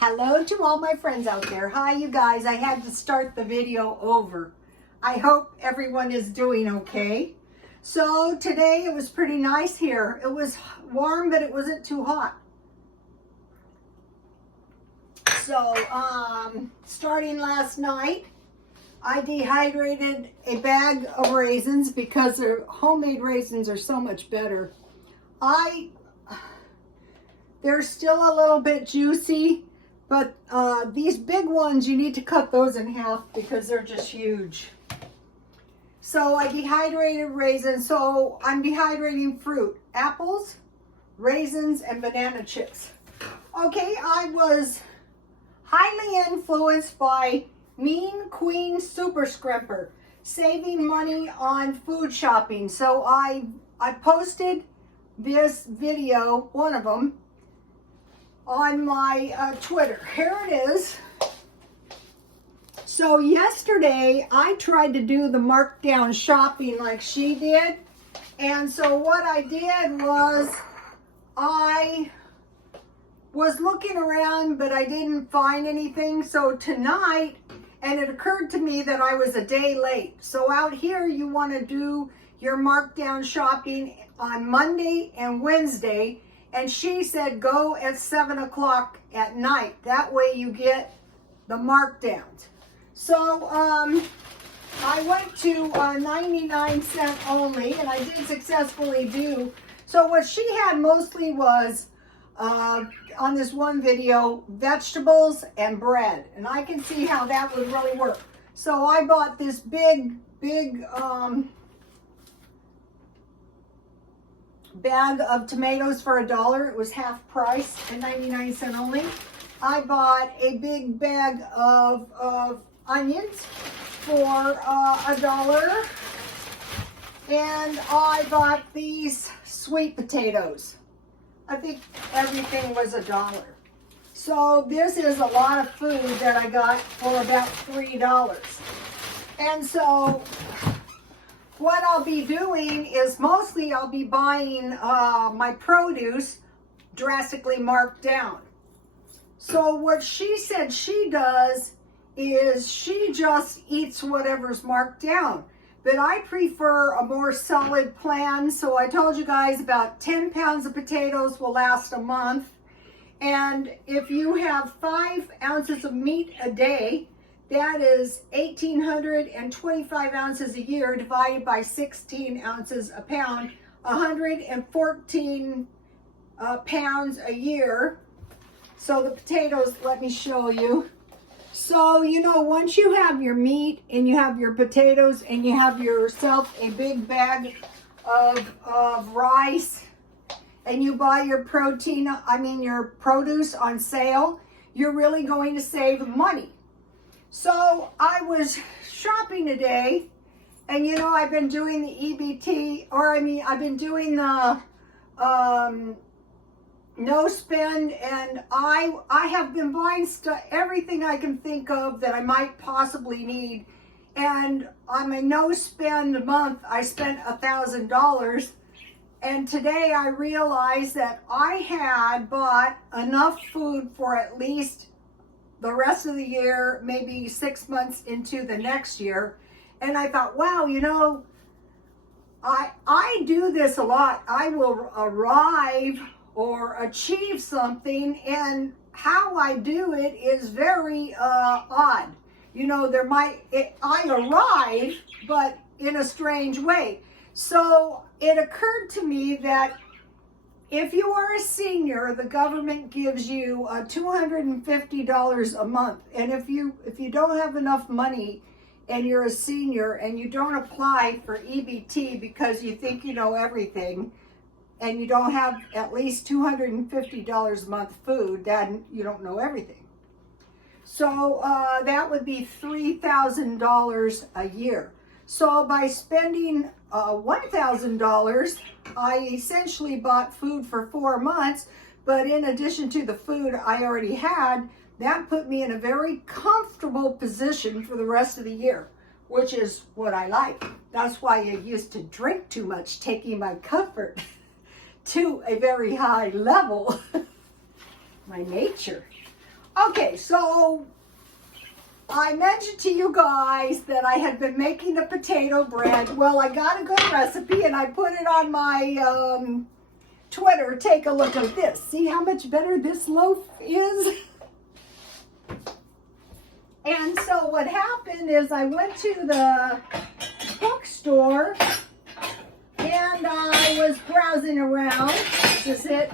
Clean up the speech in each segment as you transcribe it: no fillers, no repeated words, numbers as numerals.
Hello to all my friends out there. Hi, you guys. I had to start the video over. I hope everyone is doing okay. So today it was pretty nice here. It was warm, but it wasn't too hot. So, starting last night, I dehydrated a bag of raisins because their homemade raisins are so much better. They're still a little bit juicy, but these big ones, you need to cut those in half because they're just huge. So I dehydrated raisins. So I'm dehydrating fruit, apples, raisins, and banana chips. Okay, I was highly influenced by Mean Queen Super Scrimper, saving money on food shopping. So I posted this video, one of them, on my Twitter. Here it is. So yesterday I tried to do the markdown shopping like she did. And so what I did was I was looking around, but I didn't find anything. So tonight, and it occurred to me that I was a day late. So out here you want to do your markdown shopping on Monday and Wednesday. And she said, go at 7 o'clock at night. That way you get the markdowns. So I went to 99-cent only, and I did successfully do. So what she had mostly was, on this one video, vegetables and bread. And I can see how that would really work. So I bought this big bag of tomatoes for $1. It was half price and 99-cent only. I bought a big bag of onions for $1. And I bought these sweet potatoes. I think everything was $1. So this is a lot of food that I got for about $3. And so what I'll be doing is mostly I'll be buying my produce drastically marked down. So what she said she does is she just eats whatever's marked down. But I prefer a more solid plan. So I told you guys about 10 pounds of potatoes will last a month. And if you have 5 ounces of meat a day, that is 1,825 ounces a year divided by 16 ounces a pound, 114 pounds a year. So the potatoes, let me show you. So, you know, once you have your meat and you have your potatoes and you have yourself a big bag of rice and you buy your your produce on sale, you're really going to save money. So I was shopping today, and you know, I've been doing the EBT, I've been doing the no spend, and I have been buying everything I can think of that I might possibly need. And on my no spend month, I spent $1,000. And today I realized that I had bought enough food for at least the rest of the year, maybe 6 months into the next year. And I thought, wow, you know, I do this a lot. I will arrive or achieve something, and how I do it is very odd. You know, I arrive, but in a strange way. So it occurred to me that if you are a senior, the government gives you $250 a month. And if you don't have enough money and you're a senior and you don't apply for EBT because you think you know everything and you don't have at least $250 a month food, then you don't know everything. So that would be $3,000 a year. So by spending $1,000, I essentially bought food for 4 months, but in addition to the food I already had, that put me in a very comfortable position for the rest of the year, which is what I like. That's why I used to drink too much, taking my comfort to a very high level. My nature. Okay, so I mentioned to you guys that I had been making the potato bread. Well, I got a good recipe and I put it on my Twitter. Take a look at this. See how much better this loaf is? And so what happened is I went to the bookstore and I was browsing around. This is it.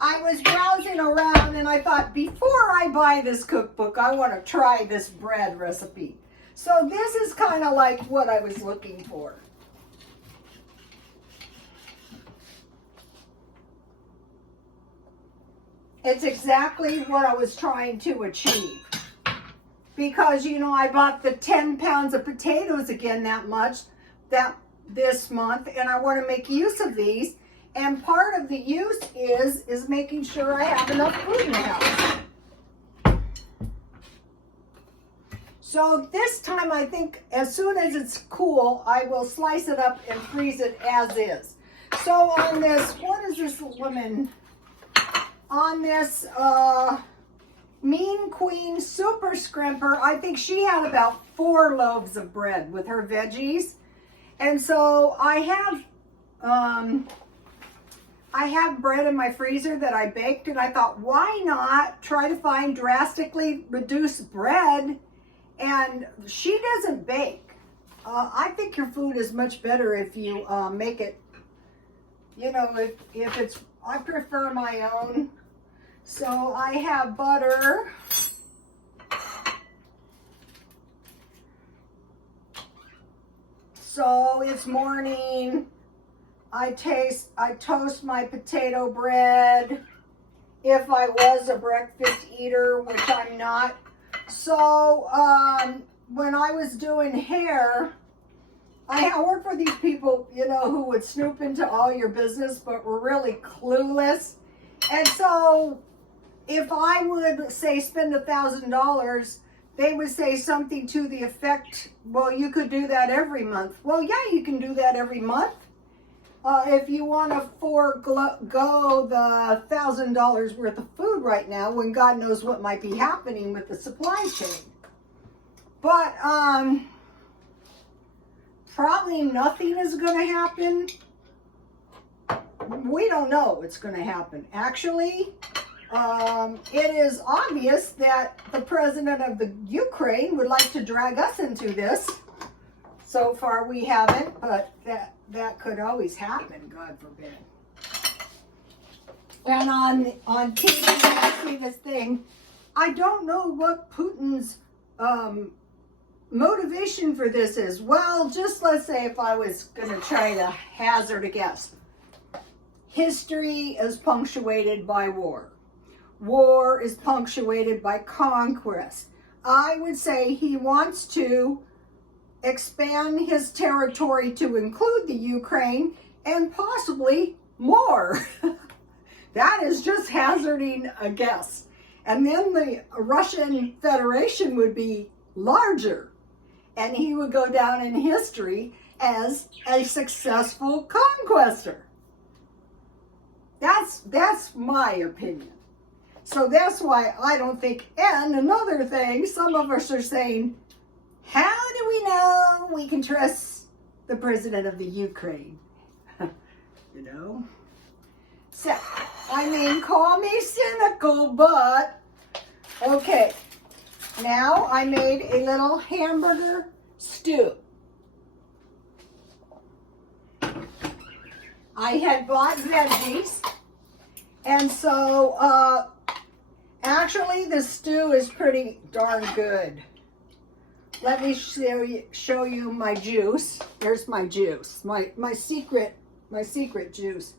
I was browsing around and I thought, before I buy this cookbook, I want to try this bread recipe. So this is kind of like what I was looking for. It's exactly what I was trying to achieve. Because, you know, I bought the 10 pounds of potatoes again this month, and I want to make use of these. And part of the use is making sure I have enough food in the house. So this time I think as soon as it's cool, I will slice it up and freeze it as is. So on this, what is this lemon? On this Mean Queen Super Scrimper, I think she had about 4 loaves of bread with her veggies. And so I have bread in my freezer that I baked, and I thought, why not try to find drastically reduced bread? And she doesn't bake. I think your food is much better if you make it, you know, if it's, I prefer my own. So I have butter. So it's morning. I toast my potato bread if I was a breakfast eater, which I'm not. So when I was doing hair, I work for these people, you know, who would snoop into all your business but were really clueless. And so if I would say spend $1,000, they would say something to the effect, well, you could do that every month. Well, yeah, you can do that every month. If you want to forego the $1,000 worth of food right now, when God knows what might be happening with the supply chain. But probably nothing is going to happen. We don't know what's going to happen. Actually, it is obvious that the president of the Ukraine would like to drag us into this. So far we haven't, but that could always happen, God forbid. And on TV, I see this thing. I don't know what Putin's motivation for this is. Well, just let's say if I was going to try to hazard a guess. History is punctuated by war. War is punctuated by conquest. I would say he wants to expand his territory to include the Ukraine and possibly more. That is just hazarding a guess. And then the Russian Federation would be larger, and he would go down in history as a successful conquestor. That's my opinion. So that's why I don't think, and another thing, some of us are saying, how do we know we can trust the president of the Ukraine? You know? So, I mean, call me cynical, but, okay. Now I made a little hamburger stew. I had bought veggies, and so, actually the stew is pretty darn good. Let me show you my juice. There's my juice, my secret juice.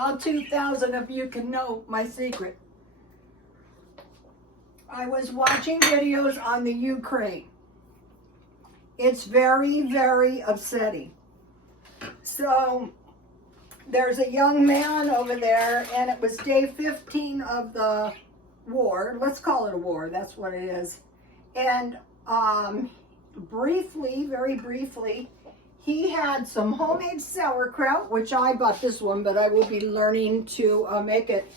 All 2,000 of you can know my secret. I was watching videos on the Ukraine. It's very, very upsetting. So there's a young man over there, and it was day 15 of the war. Let's call it a war. That's what it is. And briefly, very briefly, he had some homemade sauerkraut, which I bought this one, but I will be learning to make it.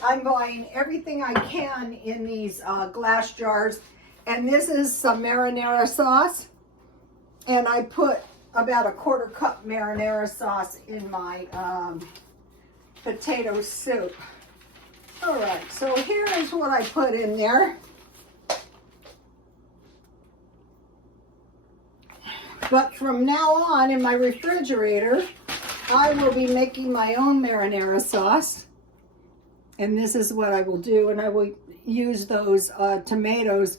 I'm buying everything I can in these glass jars. And this is some marinara sauce. And I put about a 1/4 cup marinara sauce in my potato soup. All right, so here is what I put in there. But from now on in my refrigerator, I will be making my own marinara sauce. And this is what I will do, and I will use those tomatoes.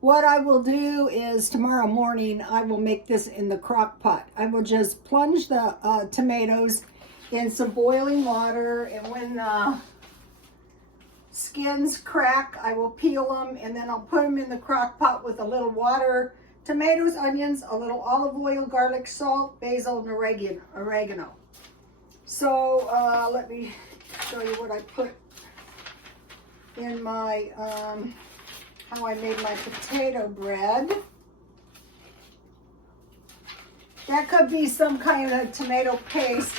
What I will do is tomorrow morning, I will make this in the crock pot. I will just plunge the tomatoes in some boiling water, and when the skins crack, I will peel them, and then I'll put them in the crock pot with a little water, tomatoes, onions, a little olive oil, garlic, salt, basil, and oregano. So let me show you what I put in my, how I made my potato bread. That could be some kind of tomato paste,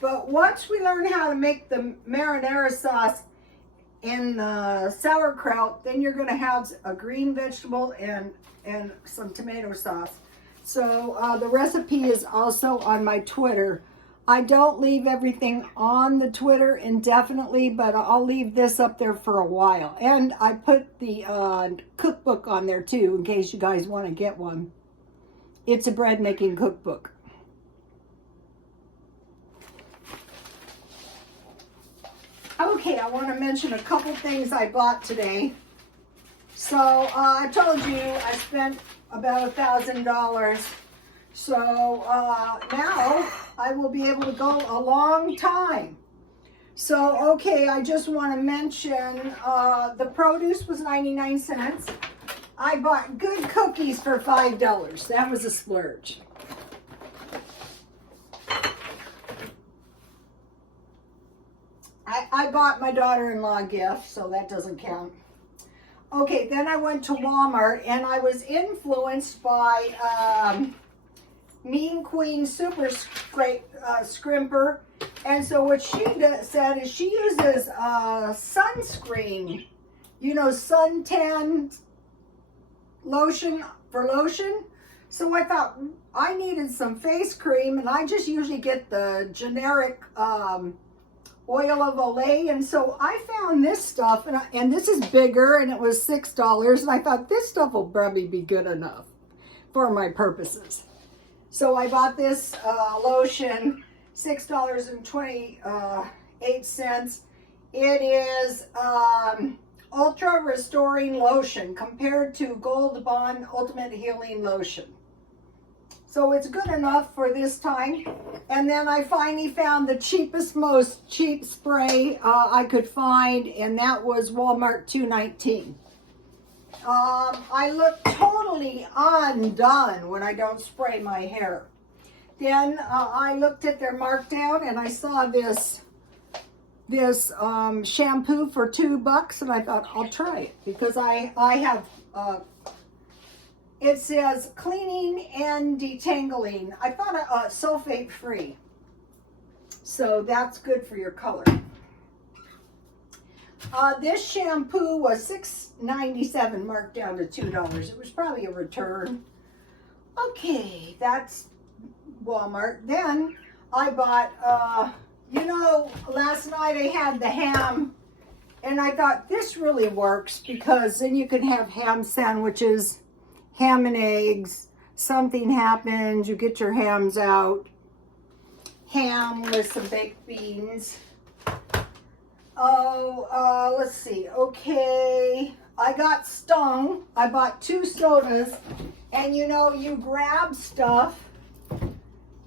but once we learn how to make the marinara sauce in the sauerkraut, then you're going to have a green vegetable and some tomato sauce. So the recipe is also on my Twitter. I don't leave everything on the Twitter indefinitely, but I'll leave this up there for a while. And I put the cookbook on there too, in case you guys want to get one. It's a bread making cookbook. Okay, I want to mention a couple things I bought today. So I told you I spent about $1,000. So now I will be able to go a long time. So, okay, I just want to mention the produce was 99 cents. I bought good cookies for $5. That was a splurge. I bought my daughter-in-law a gift, so that doesn't count. Okay, then I went to Walmart, and I was influenced by Mean Queen Super Scrimper. And so what she said is she uses sunscreen, you know, suntan lotion for lotion. So I thought I needed some face cream, and I just usually get the generic oil of Olay. And so I found this stuff, and this is bigger, and it was $6. And I thought this stuff will probably be good enough for my purposes. So I bought this lotion, $6.28. It is Ultra Restoring Lotion compared to Gold Bond Ultimate Healing Lotion. So it's good enough for this time. And then I finally found the cheapest, most cheap spray I could find, and that was Walmart $2.19. I look totally undone when I don't spray my hair. Then I looked at their Markdown, and I saw this shampoo for $2, and I thought I'll try it because I have. It says cleaning and detangling. I thought sulfate free, so that's good for your color. This shampoo was $6.97, marked down to $2. It was probably a return. Okay, that's Walmart. Then I bought, you know, last night I had the ham, and I thought this really works because then you can have ham sandwiches, ham and eggs. Something happens, you get your hams out. Ham with some baked beans. Oh, let's see. Okay, I got stung. I bought 2 sodas, and you know, you grab stuff,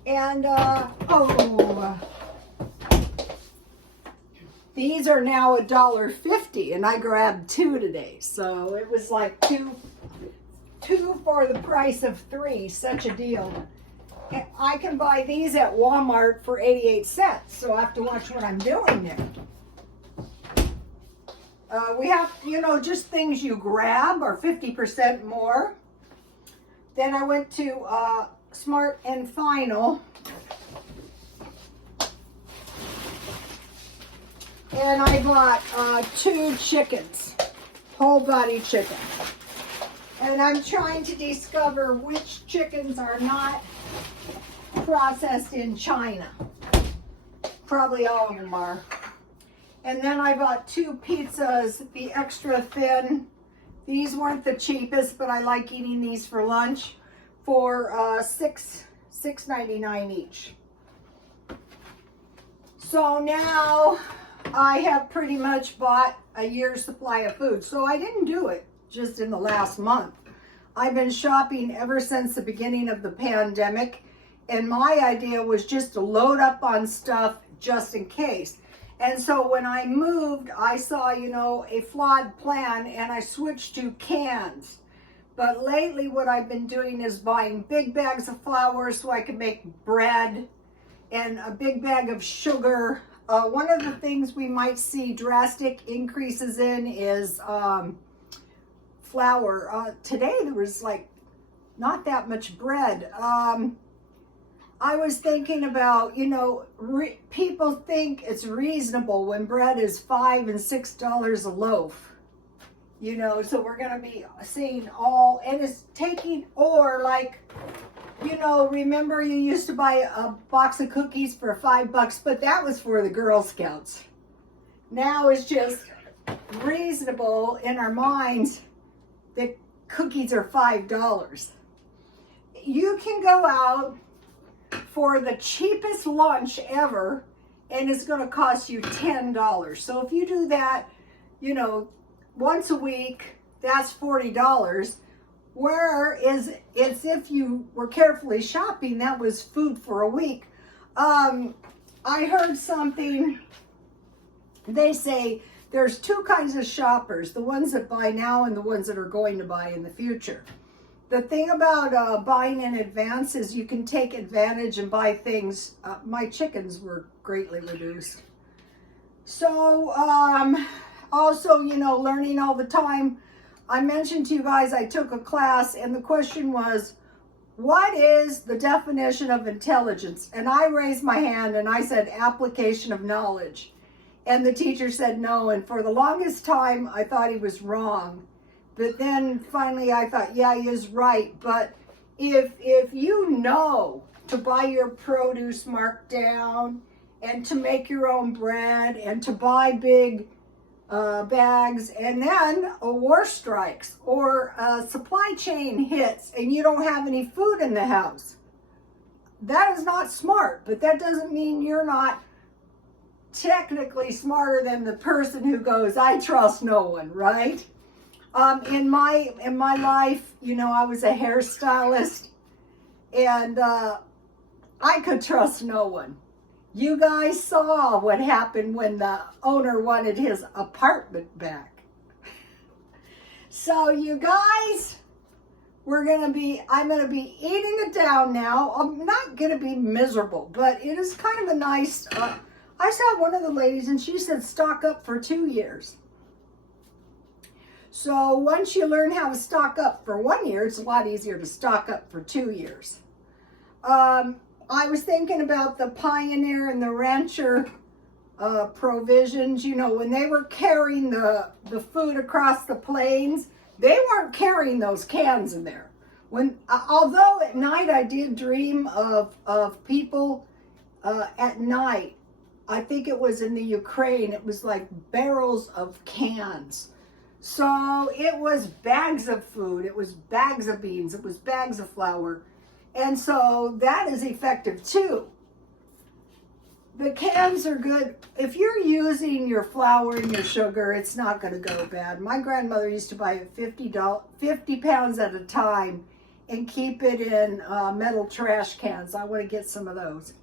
and these are now $1.50, and I grabbed 2 today, so it was like two for the price of 3. Such a deal. And I can buy these at Walmart for 88 cents, so I have to watch what I'm doing there. We have, you know, just things you grab are 50% more. Then I went to Smart and Final. And I bought 2 chickens, whole body chicken. And I'm trying to discover which chickens are not processed in China. Probably all of them are. And then I bought 2 pizzas, the extra thin. These weren't the cheapest, but I like eating these for lunch, for $6.99 each. So now I have pretty much bought a year's supply of food. So I didn't do it just in the last month. I've been shopping ever since the beginning of the pandemic, and my idea was just to load up on stuff just in case. And so when I moved, I saw, you know, a flawed plan, and I switched to cans. But lately what I've been doing is buying big bags of flour so I can make bread, and a big bag of sugar. One of the things we might see drastic increases in is flour. Today there was like not that much bread. I was thinking about, you know, people think it's reasonable when bread is $5 and $6 a loaf. You know, so we're going to be seeing all, and it's taking, or like, you know, remember you used to buy a box of cookies for $5, but that was for the Girl Scouts. Now it's just reasonable in our minds that cookies are $5. You can go out for the cheapest lunch ever, and it's going to cost you $10. So if you do that, you know, once a week, that's $40. Whereas it's if you were carefully shopping, that was food for a week. I heard something, they say there's 2 kinds of shoppers, the ones that buy now and the ones that are going to buy in the future. The thing about buying in advance is you can take advantage and buy things. My chickens were greatly reduced. So also, you know, learning all the time. I mentioned to you guys I took a class, and the question was, what is the definition of intelligence? And I raised my hand and I said application of knowledge. And the teacher said no, and for the longest time I thought he was wrong. But then finally I thought, yeah, he is right. But if you know to buy your produce marked down, and to make your own bread, and to buy big bags, and then a war strikes or a supply chain hits and you don't have any food in the house, that is not smart. But that doesn't mean you're not technically smarter than the person who goes, I trust no one, right? In my life, you know, I was a hairstylist, and I could trust no one. You guys saw what happened when the owner wanted his apartment back. So you guys, I'm gonna be eating it down now. I'm not gonna be miserable, but it is kind of a nice, I saw one of the ladies and she said stock up for 2 years. So once you learn how to stock up for 1 year, it's a lot easier to stock up for 2 years. I was thinking about the Pioneer and the Rancher provisions. You know, when they were carrying the food across the plains, they weren't carrying those cans in there. Although at night I did dream of people at night. I think it was in the Ukraine. It was like barrels of cans. So it was bags of food. It was bags of beans. It was bags of flour. And so that is effective too. The cans are good. If you're using your flour and your sugar, it's not going to go bad. My grandmother used to buy 50 pounds at a time and keep it in metal trash cans. I want to get some of those.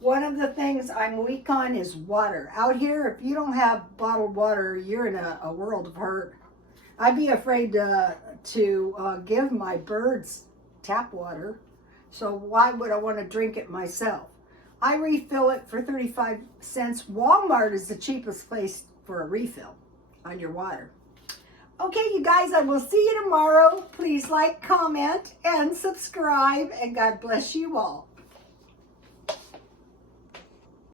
One of the things I'm weak on is water. Out here, if you don't have bottled water, you're in a world of hurt. I'd be afraid to give my birds tap water. So why would I want to drink it myself? I refill it for 35 cents. Walmart is the cheapest place for a refill on your water. Okay, you guys, I will see you tomorrow. Please like, comment, and subscribe, and God bless you all.